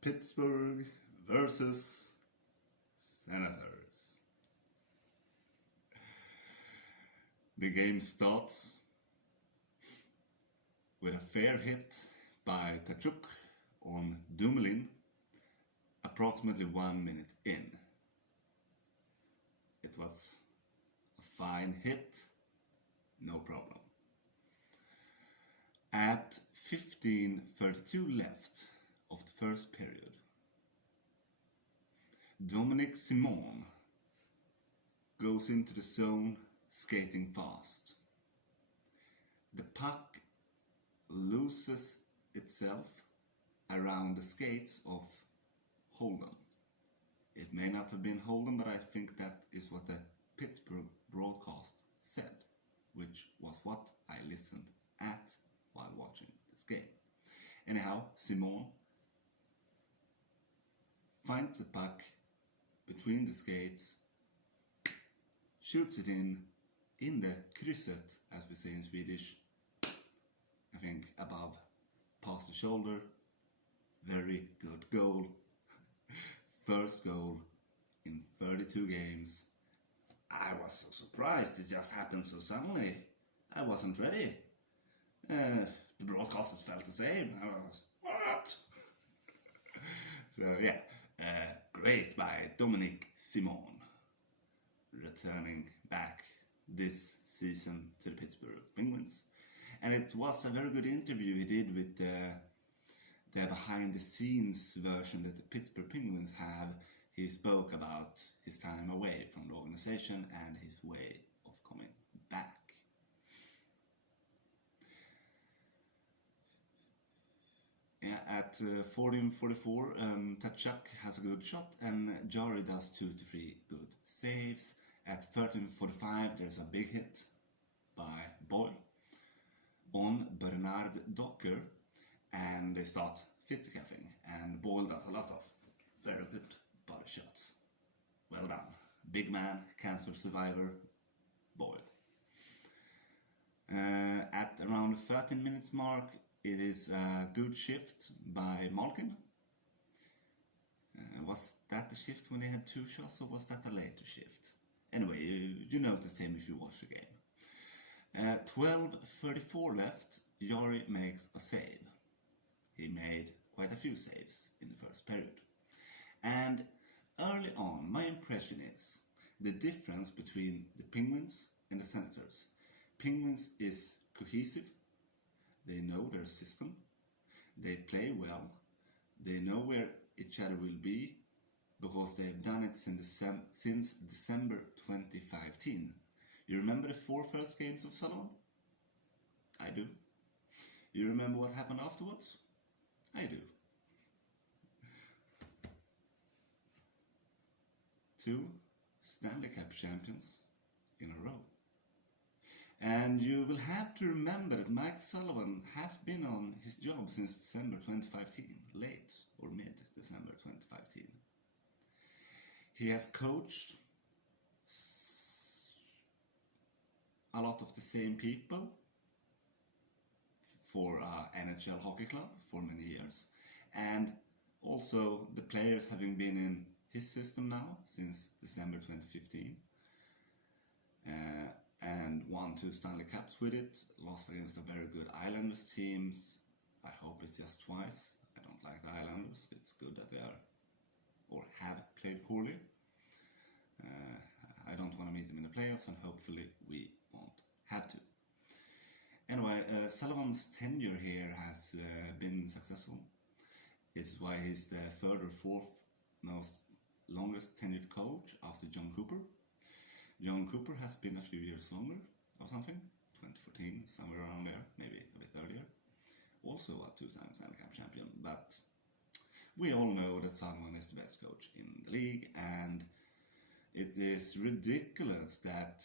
Pittsburgh versus Senators. The game starts with a fair hit by Tkachuk on Dumoulin approximately 1 minute in. It was a fine hit, no problem. At 15:32 left of the first period, Dominic Simon goes into the zone skating fast. The puck loses itself around the skates of Holden. It may not have been Holden, but I think that is what the Pittsburgh broadcast said, which was what I listened at while watching this game. Anyhow, Simon finds the puck between the skates, shoots it in the Krysset, as we say in Swedish. I think above, past the shoulder. Very good goal. First goal in 32 games. I was so surprised it just happened so suddenly. I wasn't ready. The broadcasters felt the same. I was, what? So yeah, great by Dominic Simon, returning back this season to the Pittsburgh Penguins. And it was a very good interview he did with the behind-the-scenes version that the Pittsburgh Penguins have. He spoke about his time away from the organization and his way of coming back. Yeah, at 14:44, Tkachuk has a good shot and Jarry does 2 to 3 good saves. At 13:45, there's a big hit by Boyle on Bernard Docker, and they start fisticuffing, and Boyle does a lot of very good body shots. Well done. Big man, cancer survivor, Boyle. At around the 13 minutes mark, it is a good shift by Malkin. Was that the shift when they had 2 shots, or was that a later shift? Anyway, you noticed him if you watched the game. 12:34 left, Jarry makes a save. He made quite a few saves in the first period. And early on, my impression is the difference between the Penguins and the Senators. Penguins is cohesive. They know their system. They play well. They know where each other will be because they've done it since December 2015. You remember the 4 first games of Salon? I do. You remember what happened afterwards? I do. 2 Stanley Cup champions in a row. And you will have to remember that Mike Sullivan has been on his job since December 2015, late or mid-December 2015. He has coached a lot of the same people for NHL hockey club for many years, and also the players having been in his system now since December 2015, and won 2 Stanley Cups with it, lost against a very good Islanders team. I hope it's just twice. I don't like the Islanders. It's good that they are or have played poorly. I don't want to meet them in the playoffs, and hopefully we won't have to. Anyway, Sullivan's tenure here has been successful. It's why he's the 3rd or 4th most longest tenured coach after John Cooper. John Cooper has been a few years longer or something, 2014, somewhere around there, maybe a bit earlier. Also a 2-time Stanley Cup champion, but we all know that Sullivan is the best coach in the league, and it is ridiculous that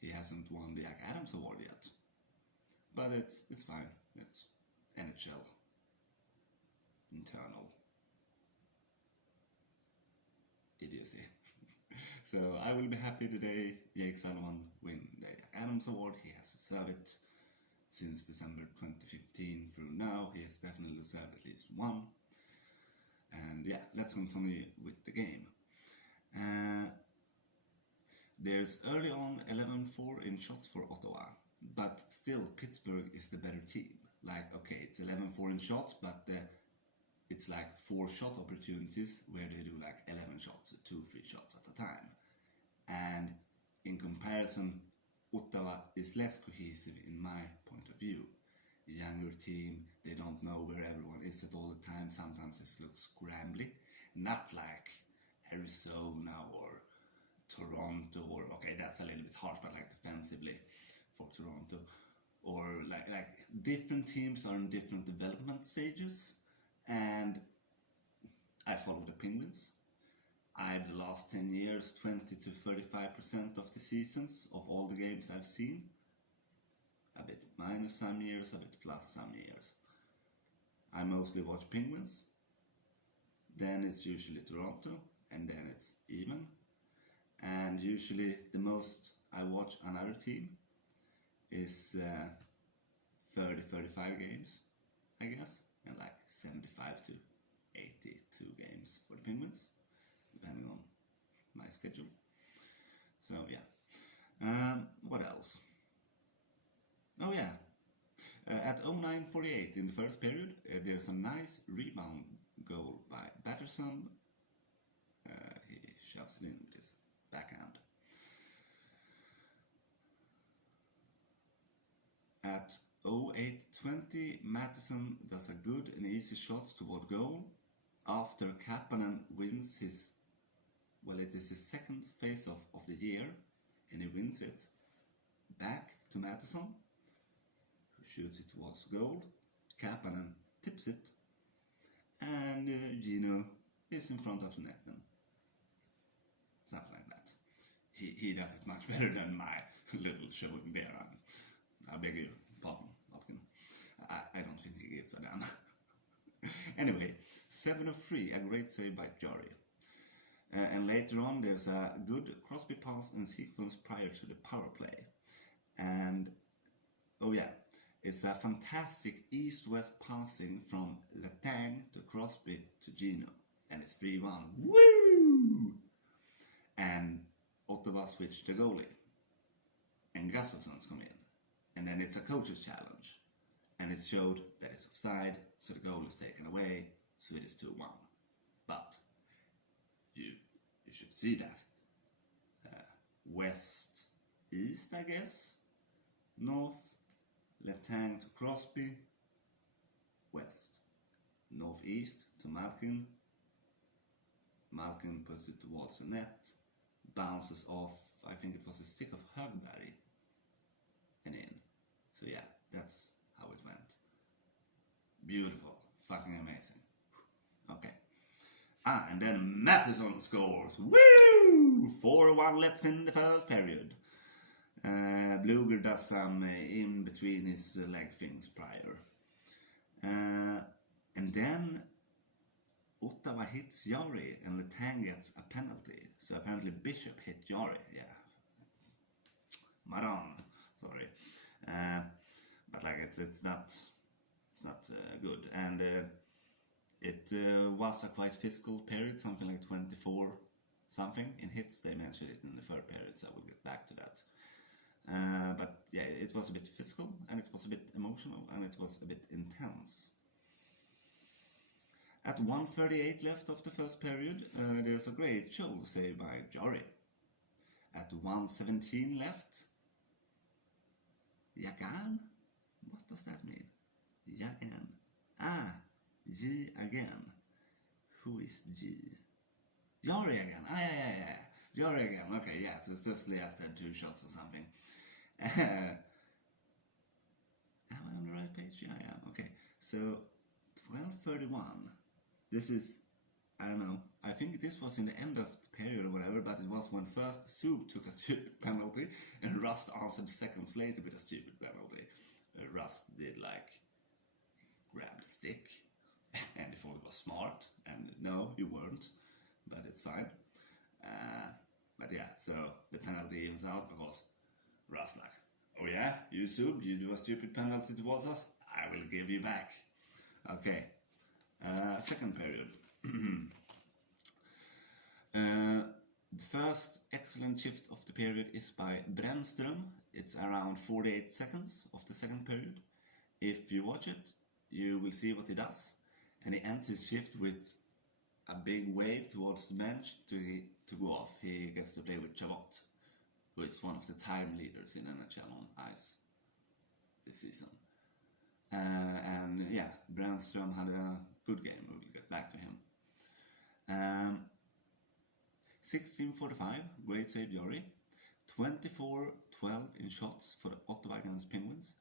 he hasn't won the Jack Adams Award yet. But it's fine. It's NHL. Internal idiocy. So I will be happy today Jake Sullivan win the Jack Adams Award. He has deserved it since December 2015 through now, he has definitely deserved at least one. And yeah, let's continue with the game. There's early on 11-4 in shots for Ottawa, but still Pittsburgh is the better team. Like, okay, it's 11-4 in shots, but it's like 4 shot opportunities where they do like 11 shots, 2-3 shots at a time. And in comparison, Ottawa is less cohesive in my point of view. A younger team, they don't know where everyone is at all the time. Sometimes it looks scrambly. Not like Arizona or Toronto, or okay, that's a little bit harsh, but like defensively for Toronto. Or like different teams are in different development stages. And I follow the Penguins. I've the last 10 years, 20 to 35% of the seasons of all the games I've seen. A bit minus some years, a bit plus some years. I mostly watch Penguins. Then it's usually Toronto, and then it's even. And usually the most I watch another team is 30-35 games, I guess. And like 75 to 82 games for the Penguins, depending on my schedule. So yeah. What else? Oh yeah. At 09:48 in the first period, there's a nice rebound goal by Batterson. He shoves it in with his backhand. At 08:20, Matheson does a good and easy shots toward goal. After Kapanen wins his, well, it is his second face-off of the year, and he wins it back to Matheson, who shoots it towards goal. Kapanen tips it, and Gino is in front of the net then. Something like that. He does it much better than my little showing there. I beg your pardon, Optin. I don't think he gives a damn. Anyway, 7 of 3, a great save by Jarry. And later on there's a good Crosby pass in sequence prior to the power play. And, oh yeah, it's a fantastic east-west passing from Letang to Crosby to Gino. And it's 3-1. Woo! And Ottawa switched the goalie. And Gustafsson's come in. And then it's a coach's challenge. And it showed that it's offside, so the goal is taken away, so it is 2-1. But you should see that. West, east, I guess. North, Letang to Crosby. West. Northeast to Malkin. Malkin puts it towards the net. Bounces off, I think it was a stick of Högberg. And in. So yeah, that's how it went. Beautiful. Fucking amazing. Okay. And then Matheson scores. Woo! 4-1 left in the first period. Bluger does some in between his leg things prior. And then Ottawa hits Jarry and Letang gets a penalty. So apparently Bishop hit Jarry. Yeah. Maran. Sorry. But like it's not good. And it was a quite physical period, something like 24 something in hits. They mentioned it in the third period, so we'll get back to that. But yeah, it was a bit physical, and it was a bit emotional, and it was a bit intense. At 1:38 left of the first period, there's a great shoulder save by Jarry. At 1:17 left, Jagan? What does that mean? Jagan. G again. Who is G? Jarry again. Yeah. Jarry again. Okay, yes, it's just Leas had 2 shots or something. Am I on the right page? Yeah, I am. Okay, so 12:31. This is, I don't know, I think this was in the end of the period or whatever, but it was when first Soup took a stupid penalty and Rust answered seconds later with a stupid penalty. Rust did like, grabbed the stick and he thought it was smart, and no, you weren't, but it's fine. But yeah, so the penalty evens out because Rust like Oh yeah, you sub, you do a stupid penalty towards us, I will give you back. Okay, second period. The first excellent shift of the period is by Brännström. It's around 48 seconds of the second period. If you watch it, you will see what he does. And he ends his shift with a big wave towards the bench to go off. He gets to play with Chavot, who is one of the time leaders in NHL on ice this season. And yeah, Brännström had a good game. We will get back to him. 16:45, great save Jarry. 24-12 in shots for the Ottawa against Penguins.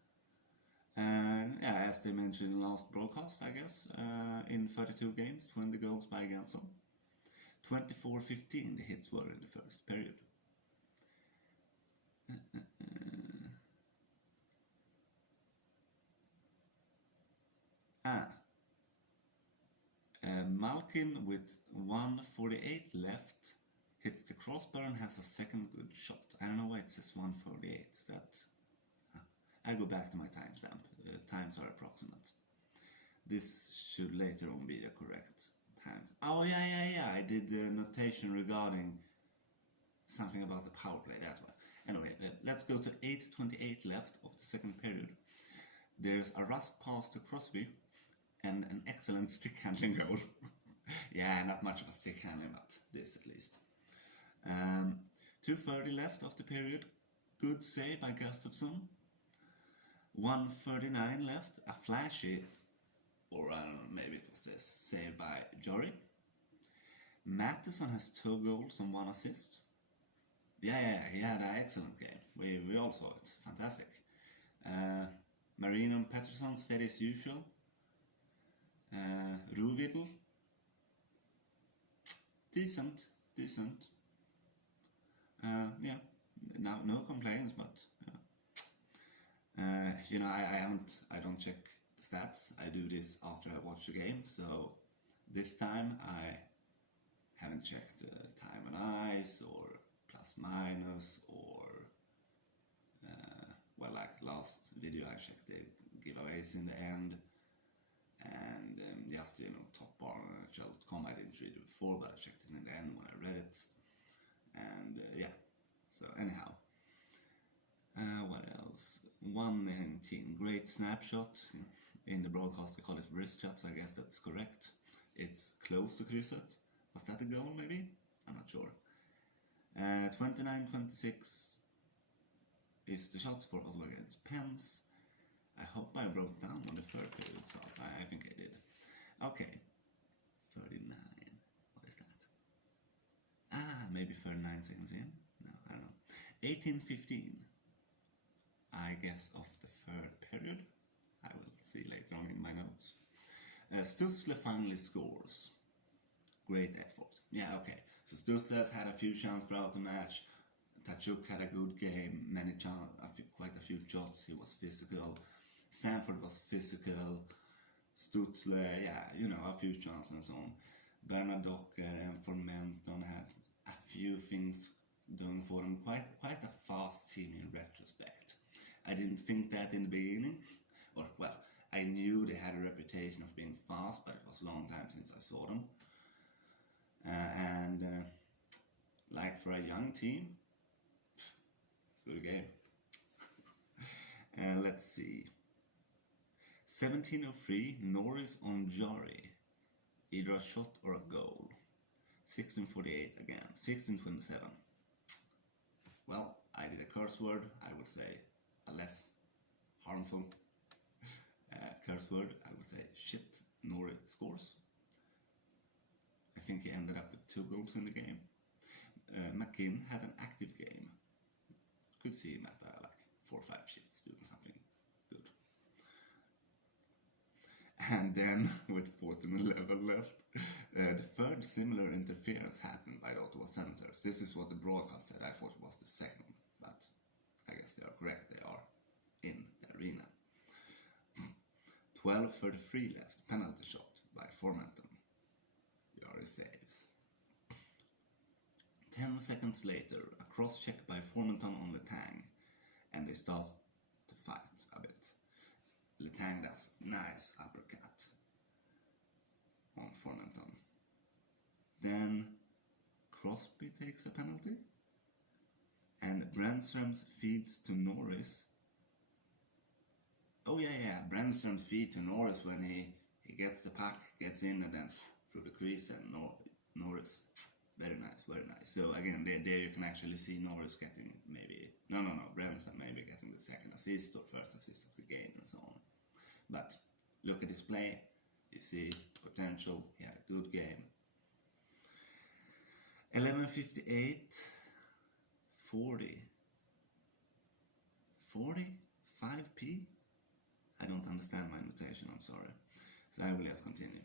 Yeah, as they mentioned in the last broadcast, I guess, in 32 games, 20 goals by Gansel. 24-15 the hits were in the first period. Malkin with 1:48 left hits the crossbar and has a second good shot. I don't know why it says 1:48. Is that... I go back to my timestamp. Times are approximate. This should later on be the correct times. Oh yeah. I did the notation regarding something about the power play. That's why. Anyway, let's go to 8:28 left of the second period. There's a rust pass to Crosby and an excellent stick handling goal. Yeah, not much of a stick handling, but this at least. 2:30 left of the period. Good save by Gustafsson. 1:39 left. A flashy, or I don't know, maybe it was this, save by Jarry. Matheson has 2 goals and 1 assist. Yeah, he had an excellent game. We all saw it. Fantastic. Marino and Pettersson stayed as usual. Ruvidl, decent. Yeah, no complaints, but you know, I don't check the stats. I do this after I watch the game, so this time I haven't checked time on ice or plus minus or well, like last video I checked the giveaways in the end. And just, you know, top bar on NHL.com. I didn't read it before, but I checked it in the end when I read it. And yeah, so anyhow. What else? 1:19, great snapshot. In the broadcast they call it wrist shots, I guess that's correct. It's close to Krysset. Was that a goal maybe? I'm not sure. 29-26 is the shots for Ottawa against Pens. I hope I wrote down on the third period shots. I think I did. Okay. 39. What is that? Maybe 39 seconds in? No, I don't know. 18:15. I guess of the third period. I will see later on in my notes. Stutzle finally scores. Great effort. Yeah, okay. So Stutzle has had a few chances throughout the match. Tkachuk had a good game. Quite a few shots. He was physical. Sanford was physical. Stutzle, yeah, you know, a few chances and so on. Bernadotte and Formenton had a few things doing for them. Quite a fast team in retrospect. I didn't think that in the beginning. Or, well, I knew they had a reputation of being fast, but it was a long time since I saw them. Like for a young team, good game. Let's see. 17:03, Norris on Jarry. Either a shot or a goal. 16:48 again. 16:27. Well, I did a curse word. I would say a less harmful curse word. I would say shit. Norris scores. I think he ended up with 2 goals in the game. McKinn had an active game. Could see him at like 4 or 5 shifts doing something good. And then, with 14:11 left, the third similar interference happened by the Ottawa Senators. This is what the broadcast said. I thought it was the second, but I guess they are correct. They are in the arena. 12:33 left, penalty shot by Formenton. Jarry saves. 10 seconds later, a cross-check by Formenton on Letang, and they start fight a bit. Letang does nice uppercut on Formenton. Then Crosby takes a penalty. And Brännström's feeds to Norris. Oh yeah, Brännström's feed to Norris when he gets the puck, gets in and then through the crease and Norris. Very nice, very nice. So again, there you can actually see Norris getting maybe, Brännström maybe getting the second assist or first assist of the game and so on. But look at his play, you see potential, he had a good game. 11:58, 40, 5p? I don't understand my notation, I'm sorry. So I will just continue.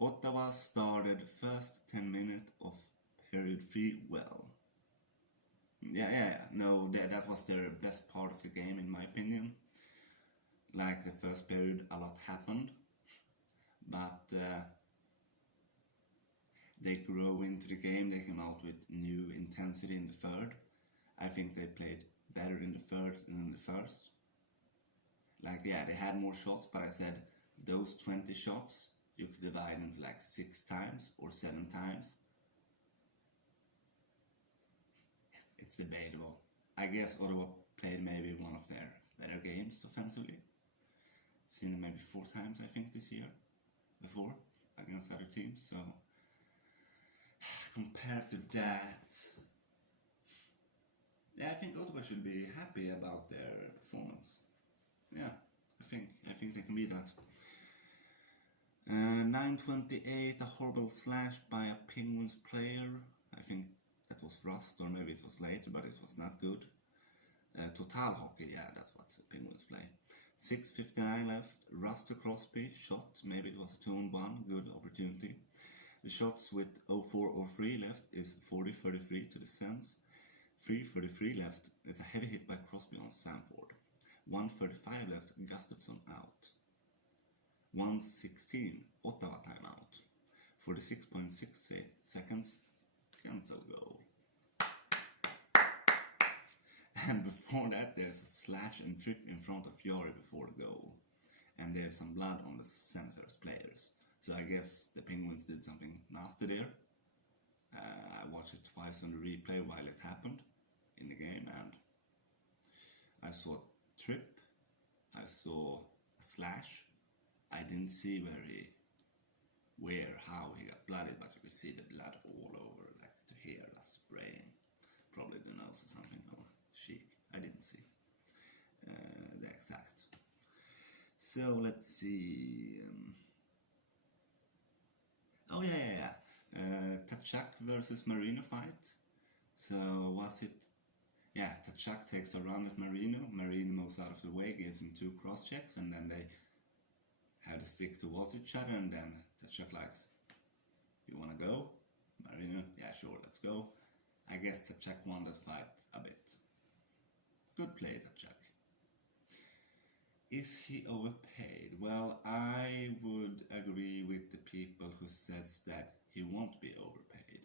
Ottawa started first 10 minutes of period 3 well. No, that was their best part of the game in my opinion. Like the first period, a lot happened. But they grow into the game, they came out with new intensity in the third. I think they played better in the third than in the first. Like, yeah, they had more shots, but I said those 20 shots you could divide into like 6 times or 7 times. It's debatable. I guess Ottawa played maybe one of their better games offensively. Seen them maybe 4 times, I think, this year. Before, against other teams, so compared to that, yeah, I think Ottawa should be happy about their performance. Yeah, I think they can be that. 9:28, a horrible slash by a Penguins player. I think that was Rust, or maybe it was later, but it was not good. Total hockey, yeah, that's what the Penguins play. 6:59 left, Rust to Crosby, shot, maybe it was a 2-on-1, good opportunity. The shots with 04-03 left is 40-33 to the Sens. 3:33 left, it's a heavy hit by Crosby on Sanford. 1:35 left, Gustafsson out. 1:16, Ottawa timeout. 46.6 seconds, cancel goal. And before that, there's a slash and trip in front of Jarry before the goal. And there's some blood on the Senators players. So I guess the Penguins did something nasty there. I watched it twice on the replay while it happened in the game, and I saw a trip, I saw a slash. I didn't see how he got blooded, but you could see the blood all over, like to hear the spraying. Probably the nose or something, or cheek. I didn't see the exact. So let's see. Tkachuk versus Marino fight. So was it? Yeah, Tkachuk takes a run at Marino. Marino moves out of the way, gives him 2 cross checks, and then they have the stick towards each other, and then Tkachuk likes, you wanna go? Marino, yeah, sure, let's go. I guess Tkachuk won that fight a bit. Good play, Tkachuk. Is he overpaid? Well, I would agree with the people who says that he won't be overpaid.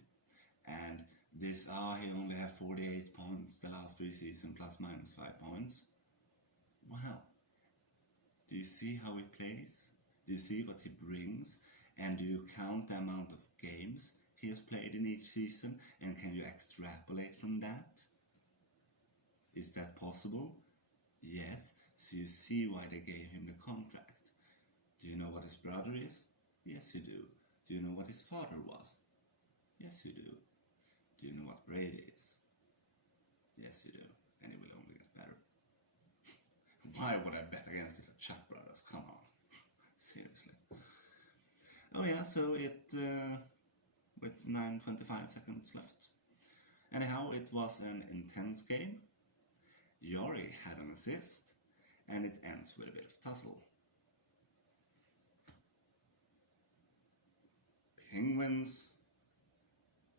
And this, he only had 48 points the last 3 seasons, plus minus 5 points. Wow. Do you see how he plays? Do you see what he brings? And do you count the amount of games he has played in each season? And can you extrapolate from that? Is that possible? Yes. So you see why they gave him the contract. Do you know what his brother is? Yes, you do. Do you know what his father was? Yes, you do. Do you know what Brady is? Yes, you do. And he will only get better. Why would I bet against the Tkachuk brothers? Come on. Seriously. Oh yeah, so it, with 9:25 seconds left. Anyhow, it was an intense game. Jarry had an assist, and it ends with a bit of tussle. Penguins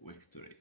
victory.